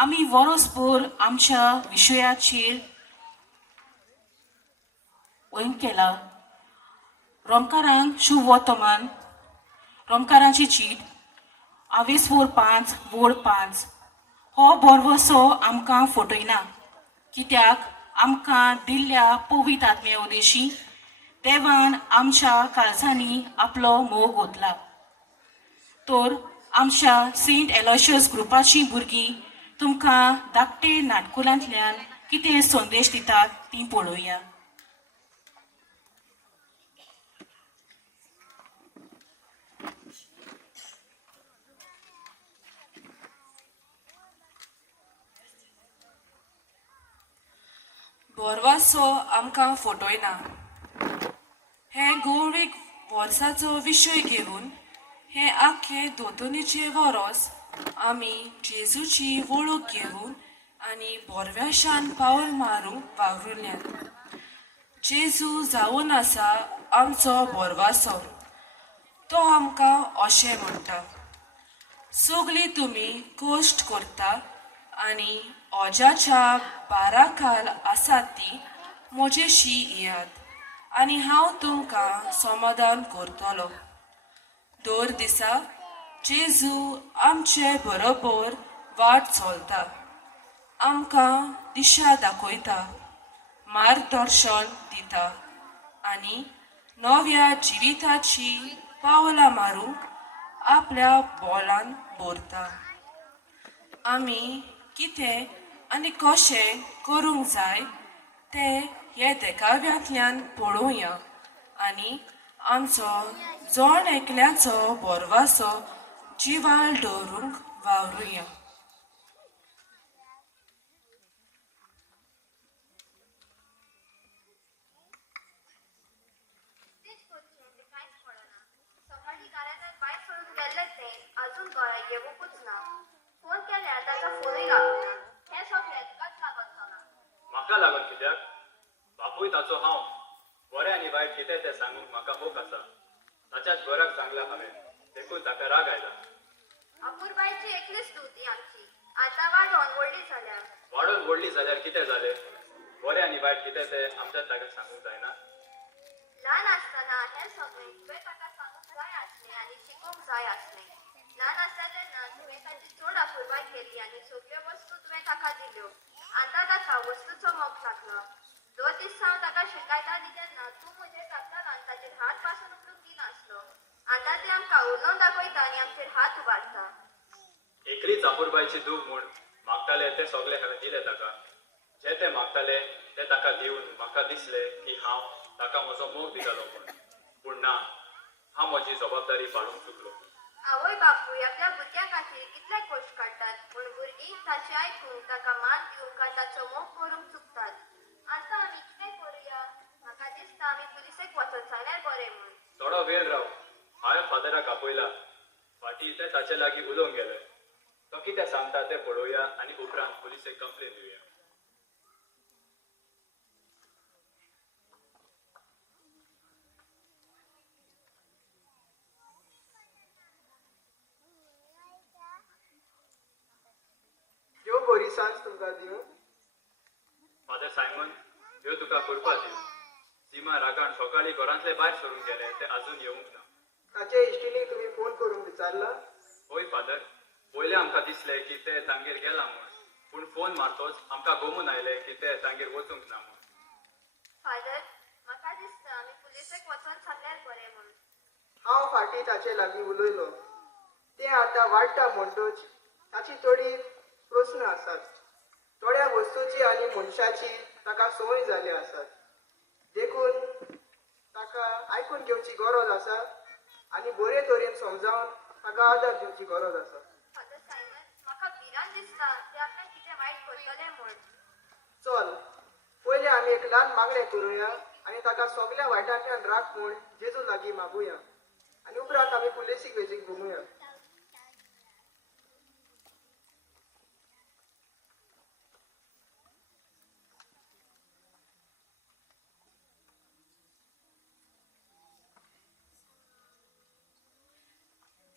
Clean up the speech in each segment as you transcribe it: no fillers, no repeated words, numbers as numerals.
आमी वरोसभर आमच्या विशयाचेर वयम केला. रोमकारांक शुभ वर्तमान, रोमकारांची चीट, आवेसवोर 5 वोड 5 हो बोरवसो आमकां फटयना, कित्याक आमकां दिल्ल्या पवित्र आत्म्या उदेशी देवान आमच्या काळजांनी आपलो मोग ओतला. तर आमच्या सेंट एलोशियस ग्रुपाची भुरगीं तुमकां धाकटे नाटकुलांतल्यान कितें संदेश दितात ती पळोवया. बोरवासो आमकां फटयना. हे गोवेक वर्साचो विशय घेवन हे आख्खे दोतोनीचे वरोस आमी जेजूची वळख घेवन आनी बोरव्याशान पावल मारूंक वावरुल्यांत. जेजू जावन आसा आमचो बोरवासो. तो आमकां अशें म्हणटा, सगळीं तुमी कश्ट करता आनी ओजाच्या बाराखाल आसात ती म्हजेशी येयात आनी हांव तुमकां समाधान करतलो. दर दिसा जेजू आमचे बरोबर वाट चलता, आमकां दिशा दाखयता, मार्गदर्शन दिता आनी नव्या जिविताची पावलां मारूंक आपल्या बोलान भरता. आमी कितें आनी कशें करूंक जाय तें हे देखाव्यांतल्यान पळोवया आनी आमचो जण एकल्याचो बोरवासो जिवाळ दवरूंक वावरुया. अजून गोंयात येवूंकूच ना. फोन केल्यार ताका फोनूय लागना. हे सगळें तुकाच लागत चला. म्हाका लागत कित्याक? बापूय ताचो हांव. बरें आनी वायट कितें तें सांगूंक म्हाका मोख आसा. ताच्याच बऱ्याक सांगलां हांवें, देखून ताका राग आयला. अपूर्बाईची एकलीच न्हू ती आमची. आतां वाडोवन व्हडली जाल्या. वाडोवन व्हडली जाल्यार कितें जालें? बरें आनी वायट कितें तें आमच्याच ताका सांगूंक जायना. ल्हान आसतना हें सगळें तुवें ताका सांगूंक जाय आसलें आनी शिकोवंक जाय आसलें. ल्हान आसता तेन्ना तुवें ताची चड अपूर्बाय केली आनी सगळ्यो वस्तू तुवें ताका दिल्यो. आतां ताका वस्तूचो मोग लागला. दर दीस हांव ताका शिकयताली तेन्ना तूं म्हजेर तकलां आनी ताचेर हात पासून उखलूंक दिनासलो. आतां तें आमकां उलोवन दाखयता आनी आमचेर हात उबारता. एकलीच अपूर्बायची दूख म्हूण मागताले तें सगळें हांवें दिलें ताका. जें तें मागतालें तें ताका दिवन म्हाका दिसलें की हांव ताका म्हजो मोग दितालो म्हूण. पूण ना, हांव म्हजी जबाबदारी पाळूंक चुकलो. आवय बापूय आपल्या भुरग्या खातीर कितले कश्ट काडटात, पूण भुरगीं ताचें आयकून ताका मान दिवंक आनी ताचो मोग करूंक चुकतात. आतां आमी कितें करुया? म्हाका दिसता आमी पुलिसेक वचत जाल्यार बरें म्हूण. थोडो वेळ राव. हांवें फादराक आपयला. फाटीं ते ताचे लागीं उलोवंक गेले. तो कितें सांगता तें पळोवया आनी उपरांत पुलिसेक कंप्लेन दिवया. ह्यो बरी सांज तुमकां दिवं. फादर सायमन, ह्यो तुका करपा दिवं. सीमा रागान सकाळीं घरांतले भायर सरून गेले ते आजून येवंक ना. ताचे इश्टिणीक तुमी फोन करून विचारला? होय फादर, पयलें आमकां दिसलें की ते तांगेर गेला म्हूण, पूण फोन मारतोच आमकां गमून आयलें की ते तांगेर वचूंक ना म्हूण. फादर, म्हाका दिसता आमी पुलिसेक वचोन सांगल्यार बरें म्हूण. हांव फाटीं ताचे लागीं उलयलो. तें आतां वाडटा म्हणटच ताची थोडी प्रस्न आसात. थोड्या वस्तूची आनी मनशाची ताका संवय जाल्यो आसात. देखून ताका आयकून घेवची गरज आसा आनी बरे तरेन समजावन ताका आदार दिवची गरज आसा. फादर सायमन, म्हाका भिरांत दिसता ते आपल्याक कितें वायट करतले म्हूण. चल, पयलीं आमी एक ल्हान मागणें करुया आनी ताका सगळ्या वायटांतल्यान राख म्हूण जेजू लागीं मागुया आनी उपरांत आमी पुलिसीक वेजीक घुमुया.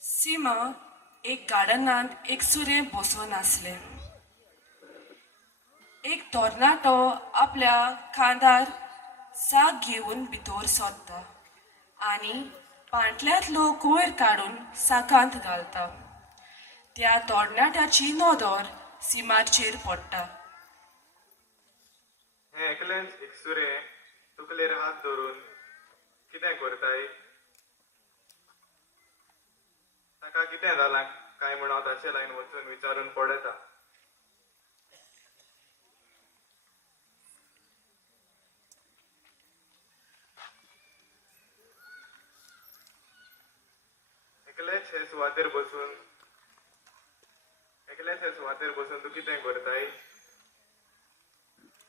सीमा एक गार्डनांत एक सुरें बसोन आसलें. एक तरणाटो आपल्या खांदार साग घेऊन भितर सोदता आनी पांटल्यांतलो कोयर काडून साकांत घालता. त्या तरणाट्याची नदर सिमाचेर पडटा. हे एकलेंच एकसुरे तकलेर हात धरून कितें करताय? ताका कितें जालां काय म्हूण हांव ताचे लायन वचून विचारून पडयता. एकलेच हे सुवातेर बसून तू कितें करताय?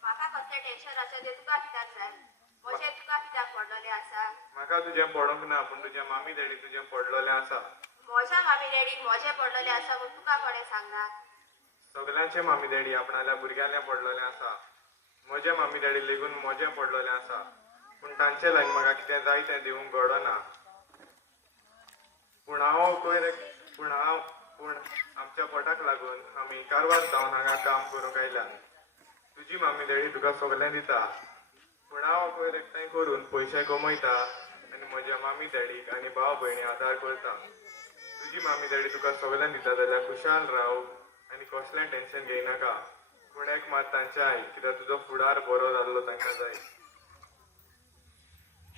म्हाका कसलें टेन्शन आसा तें तुका कित्याक जाय? म्हजें तुका कित्याक पडलेलें आसा? म्हाका तुजें पडोंक ना, पूण तुज्या मामी डॅडी तुजें पडलोलें आसा. म्हज्या मामी डॅडीक म्हजें पडलेलें आसा म्हूण तुका कोणें सांगला? सगल्यांचे मामी डॅडी आपणाल्या भुरग्यालें पडलोलें आसा. म्हजे मामी डॅडी लेगून म्हजें पडलोलें आसा, पूण तांचे लायन म्हाका कितें जाय तें दिवंक घडना. पूण आमच्या पोटाक लागून आमी कारवार जावन हांगा काम करूंक आयल्यात. तुजी मामी डॅडी तुका सगलें दिता, पूण हांव पयर एकठांय करून पयशे कमयता आनी म्हज्या मामी डॅडीक आनी भाव भयणी आदार करता. तुजी मामी डॅडी तुका सगलें दिता जाल्यार खुशाल राव आनी कसलें टेन्शन घेयनाका. पूण एक मात तांचें आयक, कित्याक तुजो फुडार बरो जाल्लो तांकां जाय.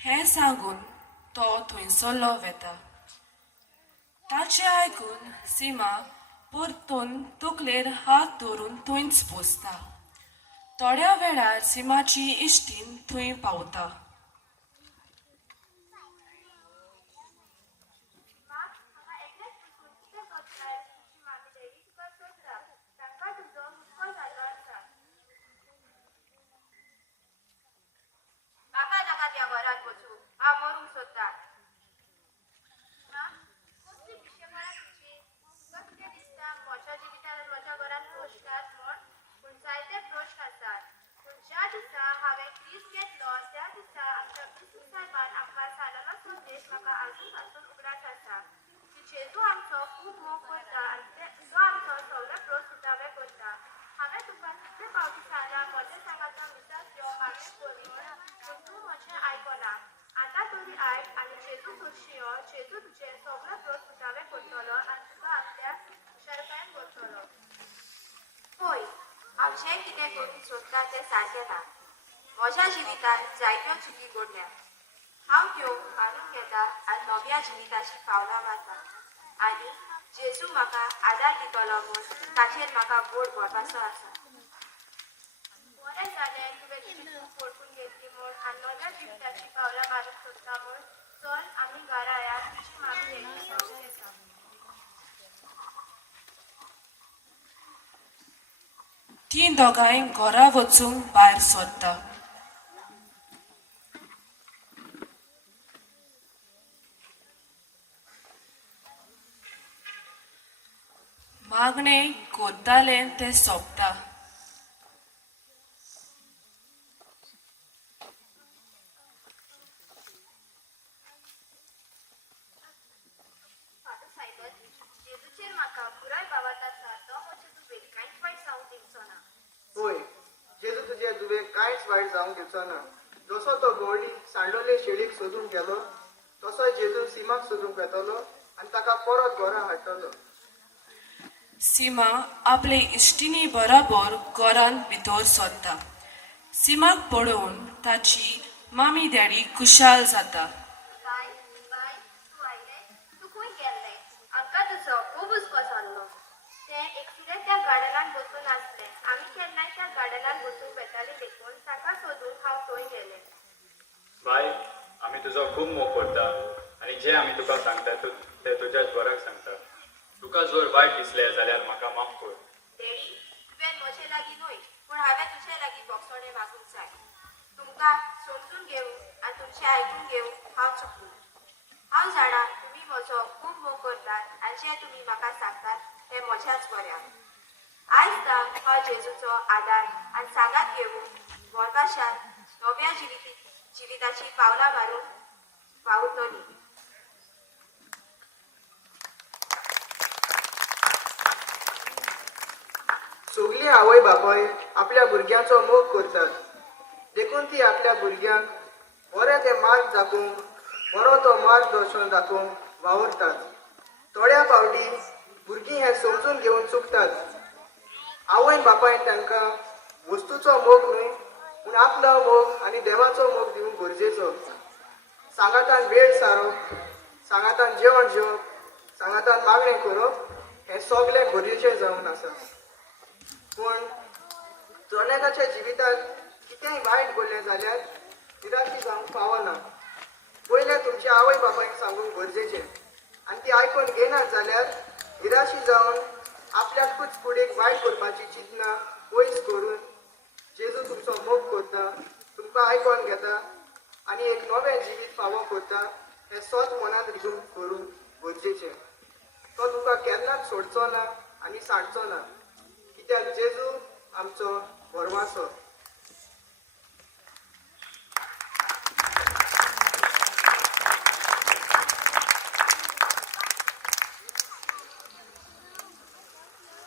हें सांगून तो थंयसरलो वेता. ताचें आयकून सीमा परतून तकलेर हात धरून थंयच बसता. थोड्या वेळार सीमाची इश्टीण थंय पावता. हांगा एकलेंच बसून कितें करताय? तुजी मामी डॅडी तुका सोदता. तांकां तुजो हुस्को जाल्लो आसा. म्हाका नाका त्या घरांत वचूंक. हांव मरूंक सोदता. कसली पिशेपणां तुजी? तुका कितें दिसता म्हज्या जिवितांत म्हज्या घरांत प्रश्न आसात म्हूण? पूण जायते प्रश्न आसात. पूण ज्या दिसा हांवें क्रीस घेतलो त्या दिसा आमच्या क्रिस्ती सायबान आमकां सांगलो संदेश म्हाका आजून पासून उगडाट आसा की जेजू आमचो खूब मोग करता आनी तो आमचो सगळे प्रश्न सुटावे करता. हांवें तुका कितले फावटी सांगलां म्हज्या सांगाचो विश्वास यो मागीर करून, पूण तूं म्हजें आयकना. आतां तरी आयक आनी जेजू सोडशी यो. जेजू तुजे सगळे प्रश्न सुटावे करतलो आनी तुका आपल्या हुशारकायेन करतलो. होय, हांव जें कितें करून सोदतां तें सारकें ना. म्हज्या जिवितांत जायत्यो चुकी घडल्यात. हांव त्यो मानून घेता आनी नव्या जिविताची पावलां मारता. आनी जेजू म्हाका आदार दितलो म्हूण ताचेर म्हाका बोड भरपाचो आसा. बरें जालें तुवें तुजी चूक ओळखून घेतली म्हूण आनी नव्या जिविताची पावलां मारूंक सोदता म्हूण. चल आमी घरा या. तुजी मामी डॅडी मेळूंक येता. तीं दोगांय घरा वचूंक भायर सोदता. मागणें कोत्तालें तें सोंपता. फादर सायबन, जेजूचेर म्हाका पुराय बावत आसा. तो म्हजे तुवेक कांयच वायट जावंक दिवचो ना. होय, जेजू तुजे दुवेक कांयच वायट जावंक दिवचो ना. जसो तो गवळी सांडोले शेळीक सोदूंक गेलो, तसो जेजू सिमाक सोदूंक येतलो आनी ताका परत घरा हाडटलो. सीमा आपले इश्टिणी बरोबर घरांत भितर सोदता. सीमाक पळोवन ताची मामी डॅडी खुशाल जाता. बाय तूं आयलें? तूं खंय गेल्लें? आमकां तुजो खूब हुस्को जाल्लो. ते एकसुरे त्या गार्डनांत बसून आसले. आमी केन्नाय त्या गार्डनांत बसूंक वेतालीं देखून ताका सोदूंक हांव थंय गेलें. बाय, आमी तुजो खूब मोग करता आनी जें आमी तुका सांगता तें तुज्याच बऱ्याक सांगता. तुका जर वायट दिसलें जाल्यार म्हाका माफ कर. डॅडी, तुवें म्हजे लागीं न्हय, पूण हांवें तुजे लागीं बोगसोणें मागूंक जाय. तुमकां समजून घेवंक आनी तुमचें आयकून घेवंक हांव चुकलो. हांव जाणा तुमी म्हजो खूब मोग करतात आनी जें तुमी म्हाका सांगतात तें म्हज्याच बऱ्याक. आयज तान हांव जेजूचो आदार आनी सांगात घेवंक व्हरपाशान नव्या जिविताची पावलां मारूंक पावतलीं. सगळीं आवय बापाय आपल्या भुरग्यांचो मोग करतात. देखून ती आपल्या भुरग्यांक बरें ते मार्ग दाखोवंक बरो तो मार्गदर्शन दाखोवंक वावरतात. थोड्या फावटी भुरगीं हें समजून घेवन चुकतात. आवय बापायन तांकां वस्तूचो मोग न्हय पूण आपलो मोग आनी देवाचो मोग दिवंक गरजेचो. सांगातान वेळ सारप, सांगातान जेवण जेवप, सांगातान मागणें करप हें सगळें गरजेचें जावन आसा. पूण चोडण्याच्या जिवितांत कितेंय वायट घडलें जाल्यार निराशी जावंक फावना. पयलें तुमच्या आवय बापायक सांगूंक गरजेचें आनी ती आयकून घेनात जाल्यार निराशी जावन आपल्याकूच फुडें वायट करपाची चिंतना पयस करून जेजू तुमचो मोग करता, तुमकां आयकून घेता आनी एक नवें जिवीत फावो करता हें स्वत मनांत घेवन करूंक गरजेचें. तो तुका केन्नाच सोडचो ना आनी सांडचो ना, कित्याक जेजू आमचो भरवंसो.